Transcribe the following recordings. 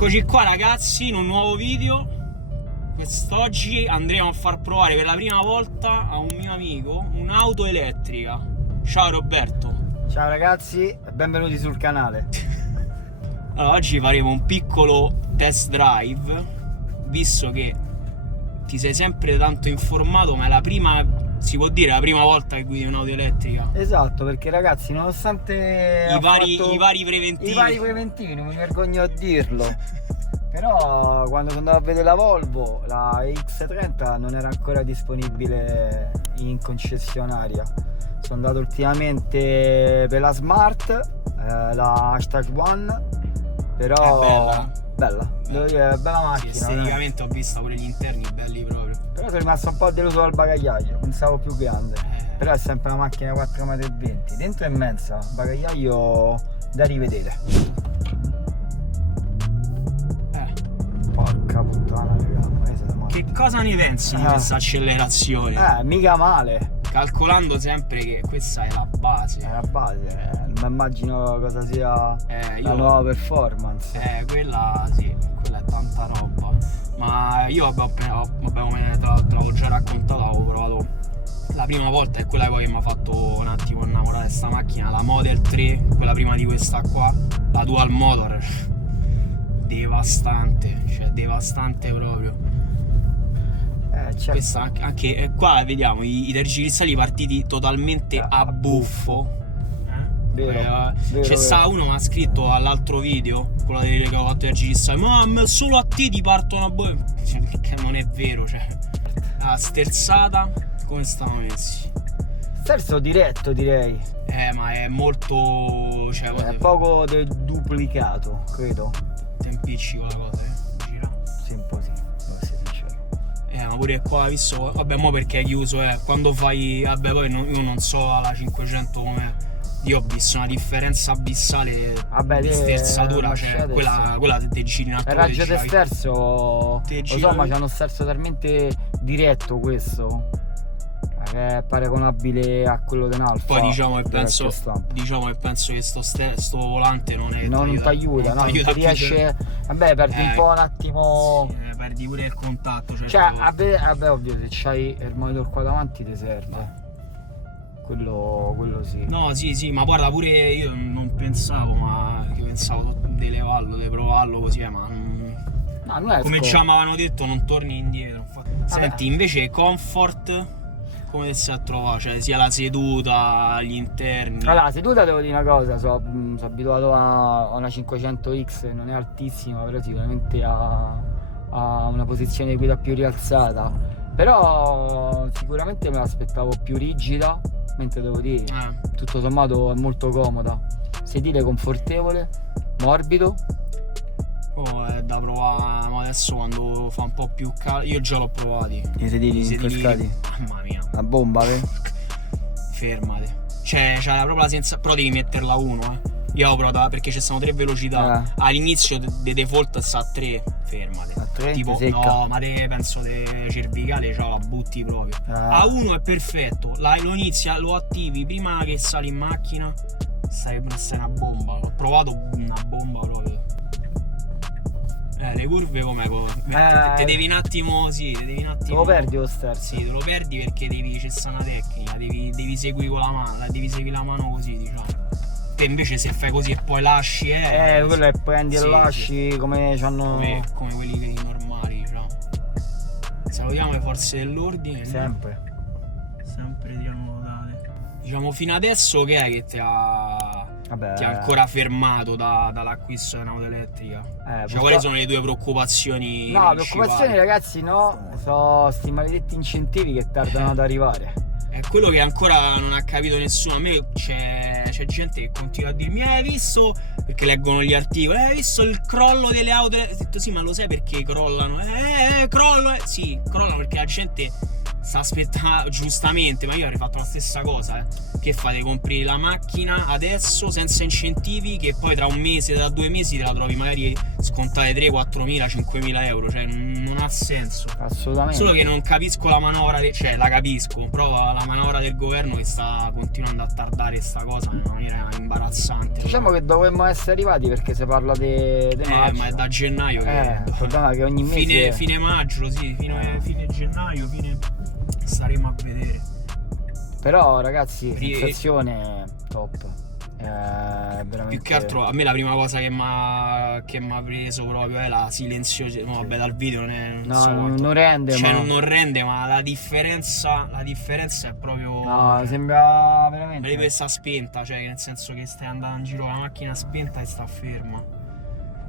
Eccoci qua ragazzi in un nuovo video. Quest'oggi andremo a far provare per la prima volta a un mio amico un'auto elettrica. Ciao Roberto. Ciao ragazzi, benvenuti sul canale. Allora, oggi faremo un piccolo test drive, visto che ti sei sempre tanto informato, ma è la prima, si può dire, la prima volta che guidi un'auto elettrica. Esatto, perché ragazzi, nonostante I vari preventivi, non mi vergogno a dirlo. Però quando sono andato a vedere la Volvo, la X30 non era ancora disponibile in concessionaria. Sono andato ultimamente per la Smart, la #1, però bella macchina. Sì, esteticamente ho visto pure gli interni belli proprio. Però sono rimasto un po' deluso dal bagagliaio, pensavo più grande. Però è sempre una macchina 4,20 m. Dentro è immensa, bagagliaio da rivedere. Porca puttana, raga. Che cosa ne pensi di questa accelerazione? Mica male. Calcolando sempre che questa è la base. È la base, non immagino cosa sia la nuova performance. Quella sì, quella è tanta roba. Ma io te l'avevo già raccontato, avevo provato la prima volta, è quella poi che mi ha fatto un attimo innamorare di sta macchina, la Model 3, quella prima di questa qua, la Dual Motor. Devastante, cioè devastante proprio. Certo. Questa anche qua vediamo i tergicristalli partiti totalmente a buffo. Vero, c'è sta uno mi ha scritto all'altro video, quello che avevo fatto i tergicristalli, ma solo a te ti partono a buffo. Che non è vero, cioè la sterzata come stanno messi. Sterzo diretto, direi. Ma è molto, cioè, è poco duplicato, credo. Tempicci quella cosa, gira. Sì, un po' sì, devo essere sincero. Ma pure qua, visto, vabbè, mo perché è chiuso, quando fai, vabbè, poi io non so alla 500 com'è. Io ho visto una differenza abissale di sterzatura, cioè quella te giri in alto. Il raggio di sterzo, lo so, ma c'è uno sterzo talmente diretto questo che è paragonabile a quello dell'Alfa. Poi diciamo che penso che sto volante non ti aiuta, no? Non ti riesce. Vabbè, perdi un po' un attimo. Sì, perdi pure il contatto. Cioè, vabbè, ovvio, se c'hai il monitor qua davanti ti serve. Quello sì. No, sì, ma guarda, pure io non pensavo, di levarlo, di provarlo così, ma non è come già mi avevano detto, non torni indietro. Senti, invece comfort come si è trovato? Cioè sia la seduta, gli interni. Allora, la seduta devo dire una cosa, sono abituato a una 500X, non è altissima, però sicuramente ha una posizione di guida più rialzata. Però sicuramente me l'aspettavo più rigida, mentre devo dire, tutto sommato è molto comoda. Sedile confortevole, morbido. È da provare, ma adesso quando fa un po' più caldo, io già l'ho provati. I sedili rinfrescati. Mamma mia. La bomba, Fermate. Cioè, c'hai proprio la sensazione. Però devi metterla a 1, Io avevo provato perché ci sono 3 velocità. All'inizio di default sta a 3. Fermate. A 3? Tipo, no, ma penso che cervicale la butti proprio. A 1 è perfetto. Lo inizi, lo attivi prima che sali in macchina. Stai una bomba. Ho provato una bomba proprio. Le curve come te devi un attimo, lo perdi lo sterzo. Sì, te lo perdi perché c'è sta una tecnica, devi seguire con la mano, devi seguire la mano così, diciamo. Te invece se fai così e poi lasci, quello è prendi e lasci, come c'hanno. Come quelli normali, diciamo. Salutiamo le forze dell'ordine. Sempre diamo notate. Diciamo, fino adesso che è che ti ha ancora fermato dall'acquisto di un'auto elettrica? Cioè, quali sono le tue preoccupazioni? No, preoccupazioni ragazzi no, sono sti maledetti incentivi che tardano ad arrivare. È quello che ancora non ha capito nessuno. A me c'è gente che continua a dirmi hai visto, perché leggono gli articoli, hai visto il crollo delle auto? Ho detto sì, ma lo sai perché crollano? Crollano, sì, crollano perché la gente sta aspettando giustamente, ma io avrei fatto la stessa cosa, Che fate? Compri la macchina adesso senza incentivi, che poi tra un mese, tra 2 mesi te la trovi magari scontate 3, 4 mila, 5 mila euro, cioè non ha senso. Assolutamente. Solo che non capisco la manovra, cioè la capisco, però la manovra del governo che sta continuando a tardare sta cosa in maniera imbarazzante. Diciamo che dovremmo essere arrivati, perché si parla di maggio. Ma è da gennaio che... il problema è che ogni mese... Fine maggio, sì, fine gennaio, staremo a vedere. Però ragazzi, sensazione top. Veramente... Più che altro a me la prima cosa che mi ha preso proprio è la silenziosa. No, vabbè, dal video non rende, cioè non rende, ma la differenza è proprio... No, sembra veramente... Vedi questa spenta, cioè nel senso che stai andando in giro con la macchina spenta e sta ferma.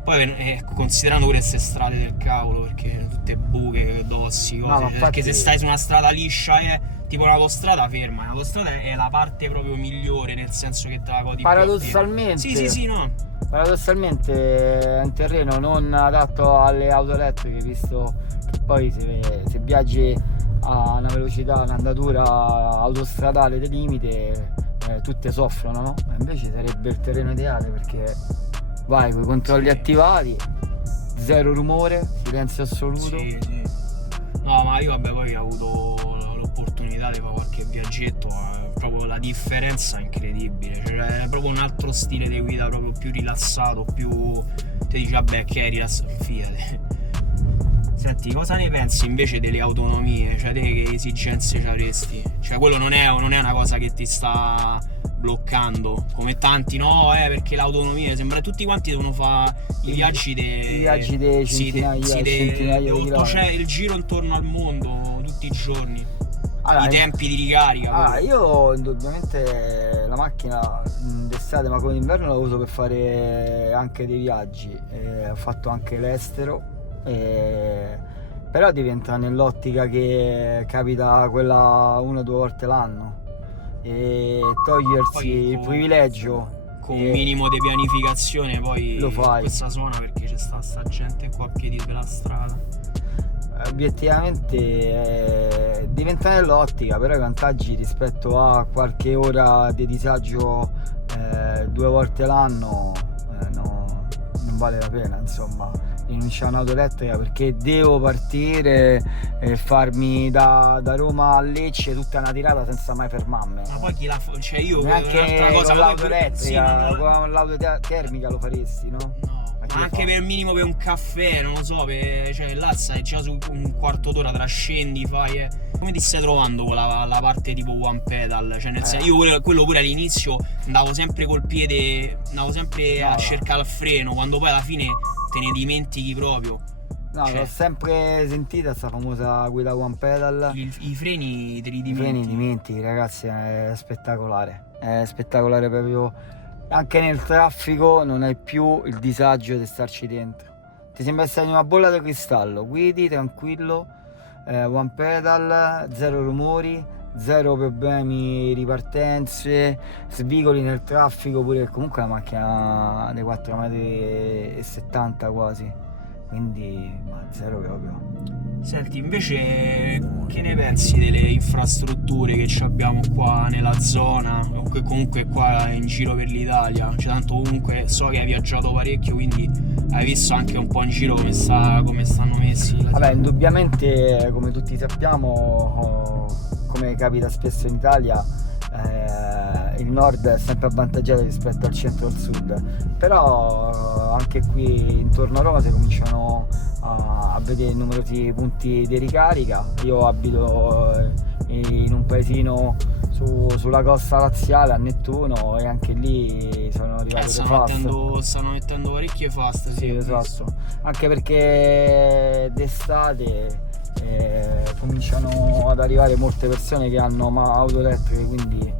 Poi considerando pure queste strade del cavolo, perché tutte buche, dossi, cose, infatti... perché se stai su una strada liscia tipo un'autostrada ferma, l'autostrada è la parte proprio migliore, nel senso che te la godi paradossalmente più. Sì, no. Paradossalmente è un terreno non adatto alle auto elettriche, visto che poi se viaggi a una velocità, un'andatura autostradale del limite, tutte soffrono, no? Invece sarebbe il terreno ideale, perché vai con i controlli attivati, zero rumore, silenzio assoluto. Sì. No, ma io vabbè poi ho avuto l'opportunità di fare qualche viaggetto, proprio la differenza è incredibile, cioè è proprio un altro stile di guida, proprio più rilassato, più... Ti dici vabbè che è rilassato, fidate. Senti, cosa ne pensi invece delle autonomie? Cioè te che esigenze ci avresti? Cioè quello non è una cosa che ti sta bloccando, come tanti, no, perché l'autonomia sembra tutti quanti devono fare i viaggi dei centinaia di chilometri, il giro intorno al mondo tutti i giorni. I tempi di ricarica. Io indubbiamente la macchina d'estate, ma con l'inverno la uso per fare anche dei viaggi, ho fatto anche l'estero, però diventa nell'ottica che capita quella 1 o 2 volte l'anno, e togliersi poi il privilegio con un minimo di pianificazione poi lo fai in questa zona, perché c'è sta gente qua a piedi per la strada. Obiettivamente diventa nell'ottica, però i vantaggi rispetto a qualche ora di disagio 2 volte l'anno non vale la pena, insomma, rinunciare a un'auto elettrica, perché devo partire e farmi da Roma a Lecce tutta una tirata senza mai fermarmi. Ma poi chi la fa? Cioè io neanche cosa, con l'auto elettrica, sì, con l'auto termica lo faresti, no? Ma anche per il minimo per un caffè, non lo so, cioè là stai già su un quarto d'ora, trascendi, fai. Come ti stai trovando con la parte tipo one pedal? Cioè nel senso, io quello pure all'inizio andavo sempre col piede, a cercare il freno, quando poi alla fine te ne dimentichi proprio. No, l'ho sempre sentita sta famosa guida one pedal. I freni te li dimentichi. I freni dimentichi, ragazzi, è spettacolare. È spettacolare proprio. Anche nel traffico non hai più il disagio di starci dentro. Ti sembra essere in una bolla di cristallo. Guidi tranquillo, one pedal, zero rumori, zero problemi, ripartenze, svicoli nel traffico, pure comunque è una macchina dei 4,70 m quasi, quindi zero proprio. Senti, invece che ne pensi delle infrastrutture che abbiamo qua nella zona, o che comunque qua in giro per l'Italia? Cioè tanto comunque so che hai viaggiato parecchio, quindi hai visto anche un po' in giro come stanno messi. Vabbè, indubbiamente, come tutti sappiamo, come capita spesso in Italia, il nord è sempre avvantaggiato rispetto al centro e al sud, però anche qui intorno a Roma si cominciano a vedere numerosi punti di ricarica. Io abito in un paesino sulla costa laziale, a Nettuno, e anche lì sono arrivato stanno mettendo parecchie fast. Sì, esatto, anche perché d'estate cominciano ad arrivare molte persone che hanno auto elettriche, quindi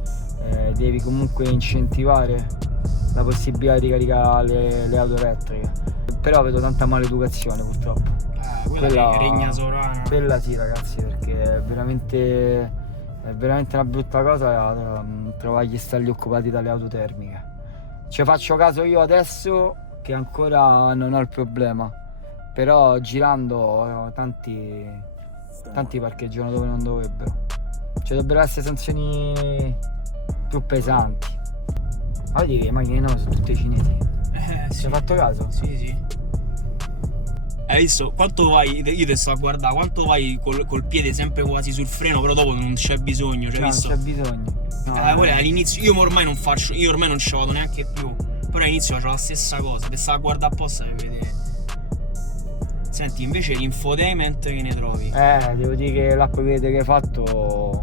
devi comunque incentivare la possibilità di ricaricare le auto elettriche. Però vedo tanta maleducazione purtroppo. Quella regna sovrana. Quella sì, ragazzi, perché è veramente una brutta cosa trovare gli stalli occupati dalle auto termiche. Ci faccio caso io adesso che ancora non ho il problema, però girando tanti tanti parcheggiano dove non dovrebbero. Cioè dovrebbero essere sanzioni più pesanti. Ma vedi che le macchine no sono tutte cinesi. Sì. Ci hai fatto caso? Sì. Hai visto quanto vai? Io ti sto a guardare, quanto vai col piede sempre quasi sul freno, però dopo non c'è bisogno, cioè, No, visto? non c'è bisogno. No, Poi all'inizio io ormai non ci vado neanche più. Però all'inizio facevo la stessa cosa, ti stavo a guardare apposta per vedere. Senti, invece l'infotainment che ne trovi? devo dire che l'upgrade che hai fatto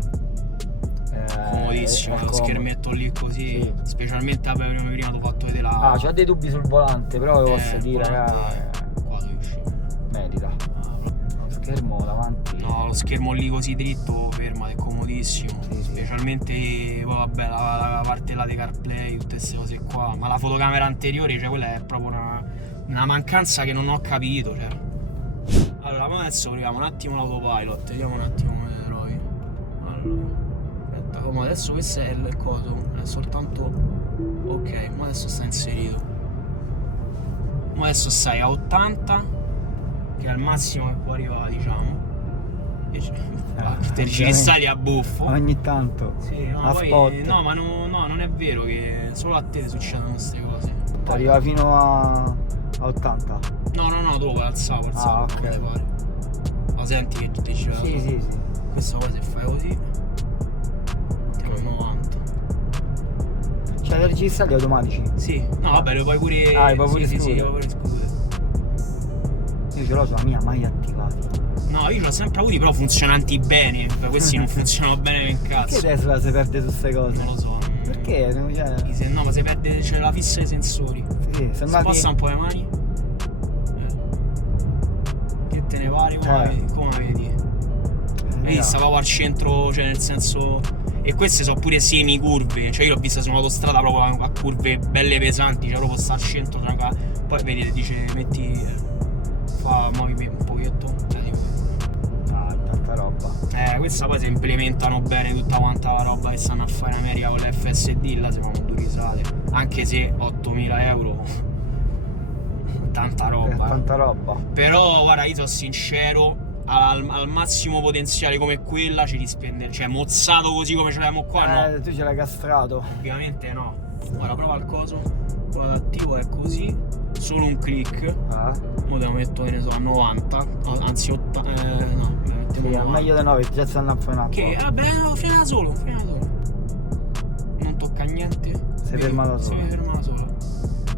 Comodissimo, è lo comodo. schermetto lì così. Sì. Specialmente prima ti ho fatto vedere la. C'ha dei dubbi sul volante, però lo posso dire, volante, raga, qua devi uscire. merita. Lo schermo davanti. No, lo schermo lì così dritto, ferma, è comodissimo. Sì. Specialmente poi, vabbè, la parte là di CarPlay, tutte queste cose qua. Ma la fotocamera anteriore, cioè quella è proprio una mancanza che non ho capito, cioè. Allora, ma adesso proviamo un attimo l'autopilot, vediamo un attimo come le trovi. Allora, aspetta, come adesso questo è il coso, è soltanto. Ok, ma adesso sta inserito. Ma adesso stai a 80, che è il massimo che può arrivare, diciamo. Te ci stati a buffo. Ogni tanto. Sì, no, a poi, spot. no, ma no, non è vero che solo a te succedono queste cose. Arriva fino a 80. No, dopo alzavo, ok. come te pare. Ma senti che ti gira. Sì. Questa cosa se fai così. Mettiamo a 90. C'è dei registrati automatici. Sì, no vabbè, lo puoi pure. Lo puoi pure sì, escludere. lo puoi pure escludere. Io ce l'ho sulla mia, mai attivati. No, io ce l'ho sempre avuti, però funzionanti bene. Questi non funzionano bene nel cazzo. Perché Tesla si perde su queste cose? Non lo so. Perché? No, ma se perde, c'è la fissa dei sensori. Sì, Sposta un po' le mani. Che te ne pare? Come la vedi? Come la vedi? Vedi, sta proprio al centro, cioè nel senso. E queste sono pure semicurve. Cioè io l'ho vista su un'autostrada proprio a curve belle pesanti, cioè proprio sta al centro. Poi vedete, dice metti. Muovi un pochetto. Tanta roba. Questa poi si implementano bene tutta quanta la roba che stanno a fare in America con le FSD, là si fanno due risate. Anche se 8.000 euro tanta roba. Tanta roba. Però guarda, io sono sincero, al massimo potenziale come quella ci rispende. Cioè mozzato così come ce l'abbiamo qua, no. Tu ce l'hai castrato. Ovviamente no. Ora prova il coso. Quello attivo è così. Solo un click. Ora devo mettere, che ne so, a 90. Anzi 80. No. Sì, è meglio di 9, già stanno a frenare. Che vabbè, no, frena solo. Non tocca niente. Si ferma da solo. Si ferma da solo.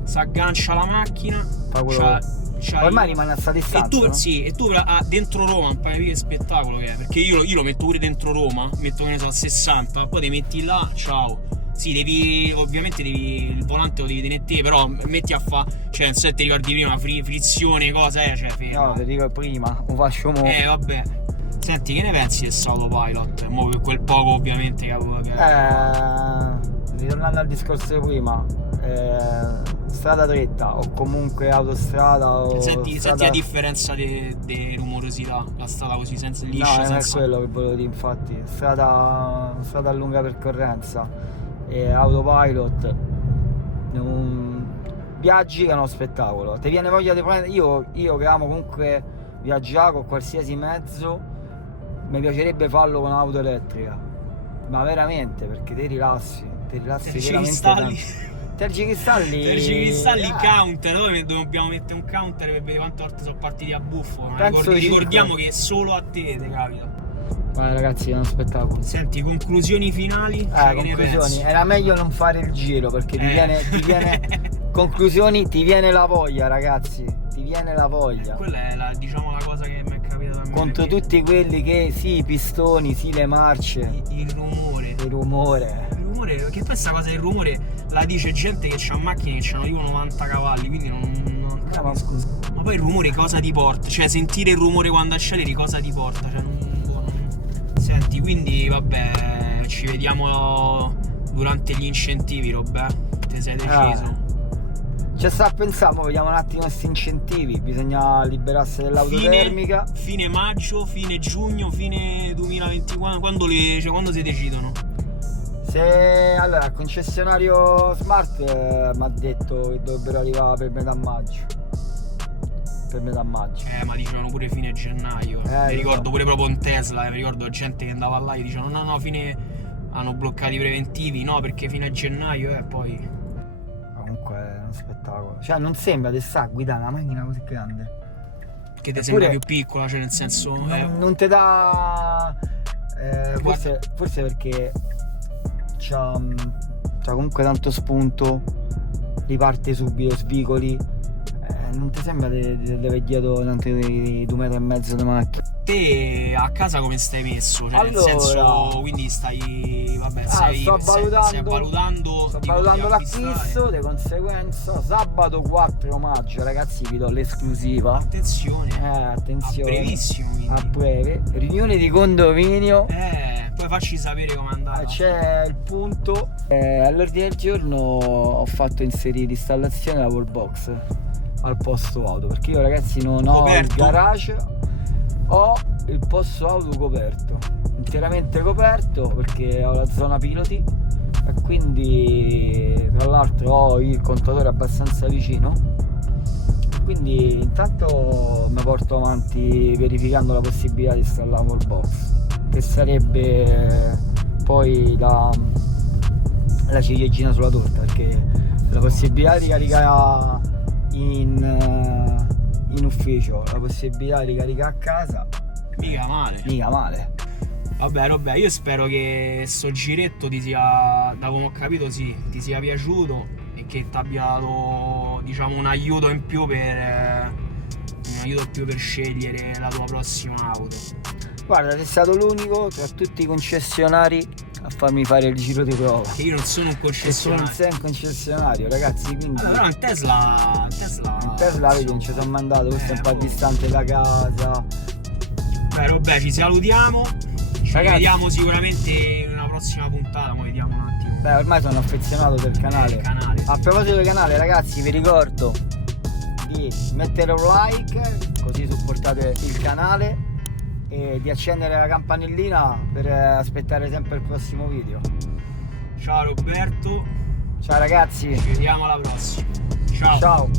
Si aggancia la macchina. Fa quello ormai rimane a sta distanza. E tu, no? sì, e tu dentro Roma, un paio di spettacolo che è. Perché io lo metto pure dentro Roma, metto che ne so a 60, poi ti metti là, ciao. Sì, ovviamente il volante lo devi tenere te, però metti a cioè non so se ti ricordi prima, frizione, cosa cioè ferma. No, ti dico prima, lo faccio mo. Vabbè. Senti, che ne pensi del autopilot? Mo per quel poco ovviamente che avevo ritornando al discorso di prima, strada dritta o comunque autostrada o senti strada... la differenza di rumorosità, la strada così senza liscia, No, non è senza... quello che volevo dire, infatti. Strada a lunga percorrenza e autopilot, viaggi che è uno spettacolo. Ti viene voglia di prendere. Io che amo comunque viaggiare con qualsiasi mezzo, mi piacerebbe farlo con un'auto elettrica, ma veramente, perché ti rilassi veramente tanto. Tergicristalli counter, noi dobbiamo mettere un counter per vedere quante volte sono partiti a buffo. Ricordiamo che solo a te capita. Guarda ragazzi, è uno spettacolo. Senti, conclusioni finali? Conclusioni, era meglio non fare il giro perché ti viene conclusioni, ti viene la voglia, ragazzi, ti viene la voglia. Quella è la cosa che mi è capitata a me. Contro tutti quelli che sì, i pistoni, sì, le marce. Il rumore. Che poi questa cosa del rumore la dice gente che c'ha macchine che hanno tipo 90 cavalli, quindi non capisco. Ma poi il rumore cosa ti porta? Cioè sentire il rumore quando acceleri cosa ti porta? Cioè Senti, quindi vabbè, ci vediamo durante gli incentivi, Robè. Te sei deciso? Ci sta a pensare, vediamo un attimo questi incentivi, bisogna liberarsi dell'auto termica. Fine maggio, fine giugno, fine 2024, quando si decidono? Allora, il concessionario Smart mi ha detto che dovrebbero arrivare per metà maggio. per metà maggio. Ma dicevano pure fine gennaio. Mi ricordo pure proprio in Tesla, mi ricordo gente che andava là e dicevano no, hanno bloccato i preventivi, no, perché fine a gennaio e poi... Comunque è uno spettacolo. Cioè non sembra di sta guidare una macchina così grande. Che ti sembra più piccola, cioè nel senso... Non ti dà... forse perché c'ha comunque tanto spunto, riparte subito, svicoli, non ti sembra di aver dietro tanto di 2,5 metri di macchina? Te a casa come stai messo? Cioè Allora, nel senso, quindi stai... vabbè, stai valutando l'acquisto, di conseguenza sabato 4 maggio, ragazzi, vi do l'esclusiva. Attenzione, attenzione, a brevissimo, quindi. A breve, riunione di condominio. Poi facci sapere com'è andata. C'è il punto. All'ordine del giorno ho fatto inserire l'installazione della wallbox al posto auto, perché io, ragazzi, non ho il garage, ho il posto auto coperto, interamente coperto, perché ho la zona piloti e quindi tra l'altro ho il contatore abbastanza vicino, quindi intanto mi porto avanti verificando la possibilità di installare la wallbox, che sarebbe poi la ciliegina sulla torta, perché la possibilità di caricare in ufficio, la possibilità di caricare a casa, mica male. Vabbè, io spero che sto giretto ti sia, da come ho capito, ti sia piaciuto e che ti abbia dato, diciamo, un aiuto in più per scegliere la tua prossima auto. Guarda, sei stato l'unico tra tutti i concessionari a farmi fare il giro di prova. Che io non sono un concessionario. Non sei un concessionario, ragazzi, quindi... Allora, in Tesla, vedi, non ci sono mandato, questo è un po' distante da casa. Vabbè, ci salutiamo. Ci vediamo sicuramente in una prossima puntata, poi vediamo un attimo. Ormai sono affezionato del canale. A proposito del canale, ragazzi, vi ricordo di mettere un like, così supportate il canale, e di accendere la campanellina per aspettare sempre il prossimo video. Ciao Roberto. Ciao ragazzi. Ci vediamo alla prossima. Ciao. Ciao.